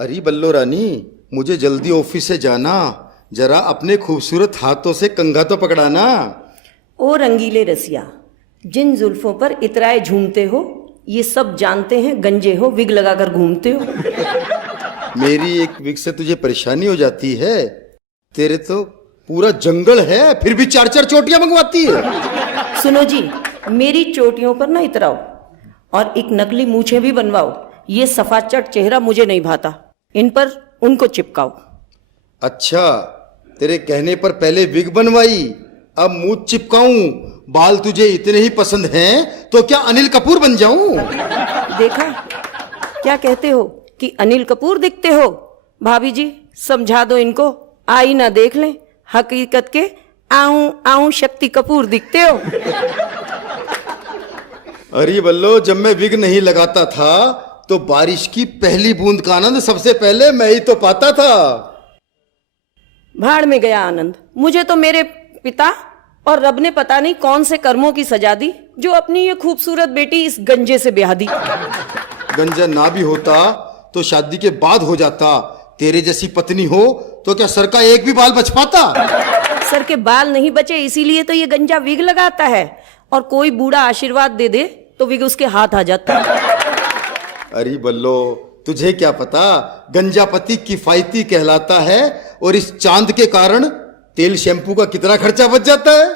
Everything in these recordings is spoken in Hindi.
अरे बल्लो रानी, मुझे जल्दी ऑफिस से जाना, जरा अपने खूबसूरत हाथों से कंघा तो पकड़ाना। ओ रंगीले रसिया, जिन जुल्फों पर इतराए झूमते हो, ये सब जानते हैं गंजे हो, विग लगाकर घूमते हो। मेरी एक विग से तुझे परेशानी हो जाती है? तेरे तो पूरा जंगल है, फिर भी 4-4 चोटियां मंगवाती है। सुनो जी, मेरी चोटियों पर ना इतराओ और एक नकली मूछें भी बनवाओ। ये सफाचट चेहरा मुझे नहीं भाता, इन पर उनको चिपकाओ। अच्छा, तेरे कहने पर पहले विग बनवाई, अब मुंह चिपकाऊं। बाल तुझे इतने ही पसंद हैं तो क्या अनिल कपूर बन जाऊं? देखा, क्या कहते हो कि अनिल कपूर दिखते हो? भाभी जी समझा दो इनको, आईना देख लें, हकीकत के आऊं आऊं शक्ति कपूर दिखते हो। अरे बल्लो, जब मैं विग नहीं लगाता था तो बारिश की पहली बूंद का आनंद सबसे पहले मैं ही तो पाता था। भाड़ में गया आनंद, मुझे तो मेरे पिता और रब ने पता नहीं कौन से कर्मों की सजा दी जो अपनी ये खूबसूरत बेटी इस गंजे से ब्याह दी। गंजा ना भी होता तो शादी के बाद हो जाता। तेरे जैसी पत्नी हो तो क्या सर का एक भी बाल बच पाता? सर के बाल नहीं बचे, इसीलिए तो ये गंजा विग लगाता है, और कोई बूढ़ा आशीर्वाद दे दे तो विग उसके हाथ आ जाता। अरे बल्लो, तुझे क्या पता, गंजा पति किफायती कहलाता है और इस चांद के कारण तेल शैम्पू का कितना खर्चा बच जाता है।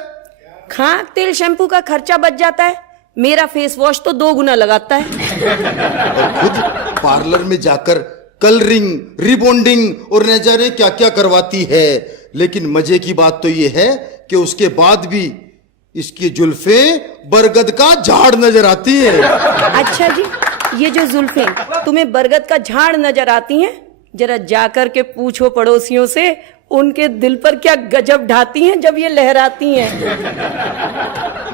खाक तेल शैम्पू का खर्चा बच जाता है, मेरा फेस वॉश तो 2 गुना लगाता है। और खुद पार्लर में जाकर कलरिंग, रिबॉन्डिंग और न जाने क्या क्या करवाती है। लेकिन मजे की बात तो ये है कि उसके बाद भी इसकी जुल्फे बरगद का झाड़ नजर आती है। अच्छा जी, ये जो जुल्फें तुम्हें बरगद का झाड़ नजर आती हैं, जरा जाकर के पूछो पड़ोसियों से, उनके दिल पर क्या गजब ढाती हैं जब ये लहराती हैं।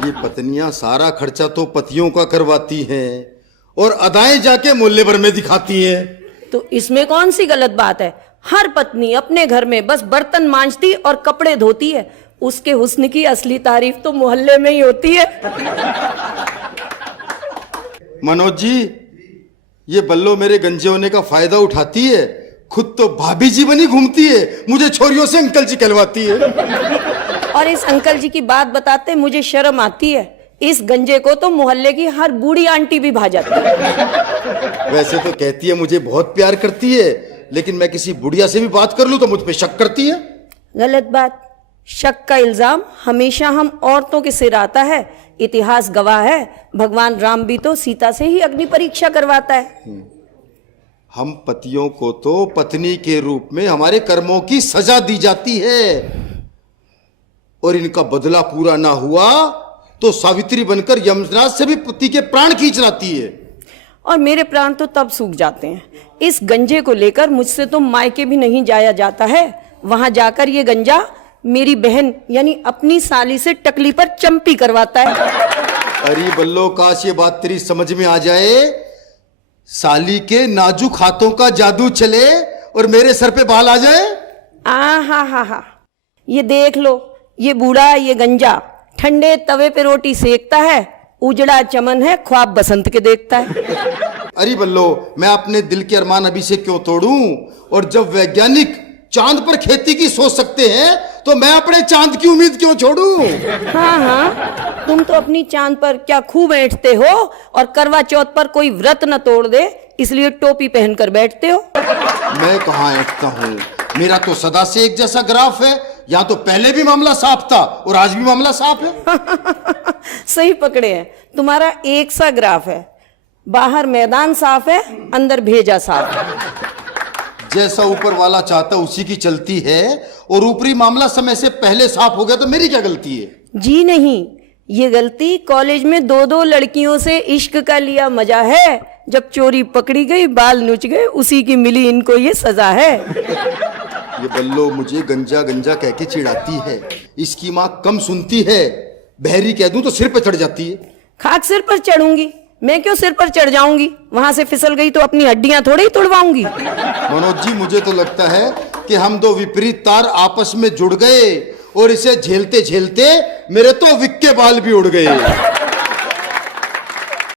ये पत्नियां सारा खर्चा तो पतियों का करवाती हैं और अदाएं जाके मोहल्ले भर में दिखाती हैं। तो इसमें कौन सी गलत बात है? हर पत्नी अपने घर में बस बर्तन मांजती और कपड़े धोती है, उसके हुस्न की असली तारीफ तो मोहल्ले में ही होती है। मनोज जी, ये बल्लो मेरे गंजे होने का फायदा उठाती है, खुद तो भाभी जी बनी घूमती है, मुझे छोरियों से अंकल जी कहलवाती है। और इस अंकल जी की बात बताते मुझे शर्म आती है, इस गंजे को तो मोहल्ले की हर बूढ़ी आंटी भी भा जाती है। वैसे तो कहती है मुझे बहुत प्यार करती है, लेकिन मैं किसी बुढ़िया से भी बात कर लूं तो मुझ पे शक करती है। गलत बात, शक का इल्जाम हमेशा हम औरतों के सिर आता है। इतिहास गवाह है, भगवान राम भी तो सीता से ही अग्नि परीक्षा करवाता है। हम पतियों को तो पत्नी के रूप में हमारे कर्मों की सजा दी जाती है, और इनका बदला पूरा ना हुआ तो सावित्री बनकर यमराज से भी पति के प्राण खींच लाती है। और मेरे प्राण तो तब सूख जाते हैं, इस गंजे को लेकर मुझसे तो मायके भी नहीं जाया जाता है। वहां जाकर ये गंजा मेरी बहन यानी अपनी साली से टकली पर चंपी करवाता है। अरे बल्लो, काश ये बात तेरी समझ में आ जाए, साली के नाजुक हाथों का जादू चले और मेरे सर पे बाल आ जाए। हा, ये देख लो, ये बूढ़ा, ये गंजा ठंडे तवे पे रोटी सेकता है, उजड़ा चमन है, ख्वाब बसंत के देखता है। अरे बल्लो, मैं अपने दिल के अरमान अभी से क्यों तोड़ूं? और जब वैज्ञानिक चांद पर खेती की सोच सकते हैं तो मैं अपने चांद की उम्मीद क्यों छोड़ूं? हाँ, तुम तो अपनी चांद पर क्या खूब ऐंठते हो, और करवा चौथ पर कोई व्रत न तोड़ दे इसलिए टोपी पहनकर बैठते हो। मैं कहाँ ऐंठता हूँ, मेरा तो सदा से एक जैसा ग्राफ है। या तो पहले भी मामला साफ था और आज भी मामला साफ है। सही पकड़े हैं, तुम्हारा एक सा ग्राफ है, बाहर मैदान साफ है, अंदर भेजा साफ है। जैसा ऊपर वाला चाहता उसी की चलती है, और ऊपरी मामला समय से पहले साफ हो गया तो मेरी क्या गलती है? जी नहीं, ये गलती कॉलेज में 2-2 लड़कियों से इश्क का लिया मजा है। जब चोरी पकड़ी गई, बाल नुच गए, उसी की मिली इनको ये सजा है। ये बल्लो मुझे गंजा गंजा कह के चिढ़ाती है, इसकी माँ कम सुनती है, बहरी कह दूं तो सिर पे चढ़ जाती है। खाक सिर पर चढ़ूंगी, मैं क्यों सिर पर चढ़ जाऊंगी? वहां से फिसल गई तो अपनी हड्डियां थोड़ी ही तुड़वाऊंगी। मनोज जी, मुझे तो लगता है कि हम दो विपरीत तार आपस में जुड़ गए और इसे झेलते झेलते मेरे तो विक के बाल भी उड़ गए।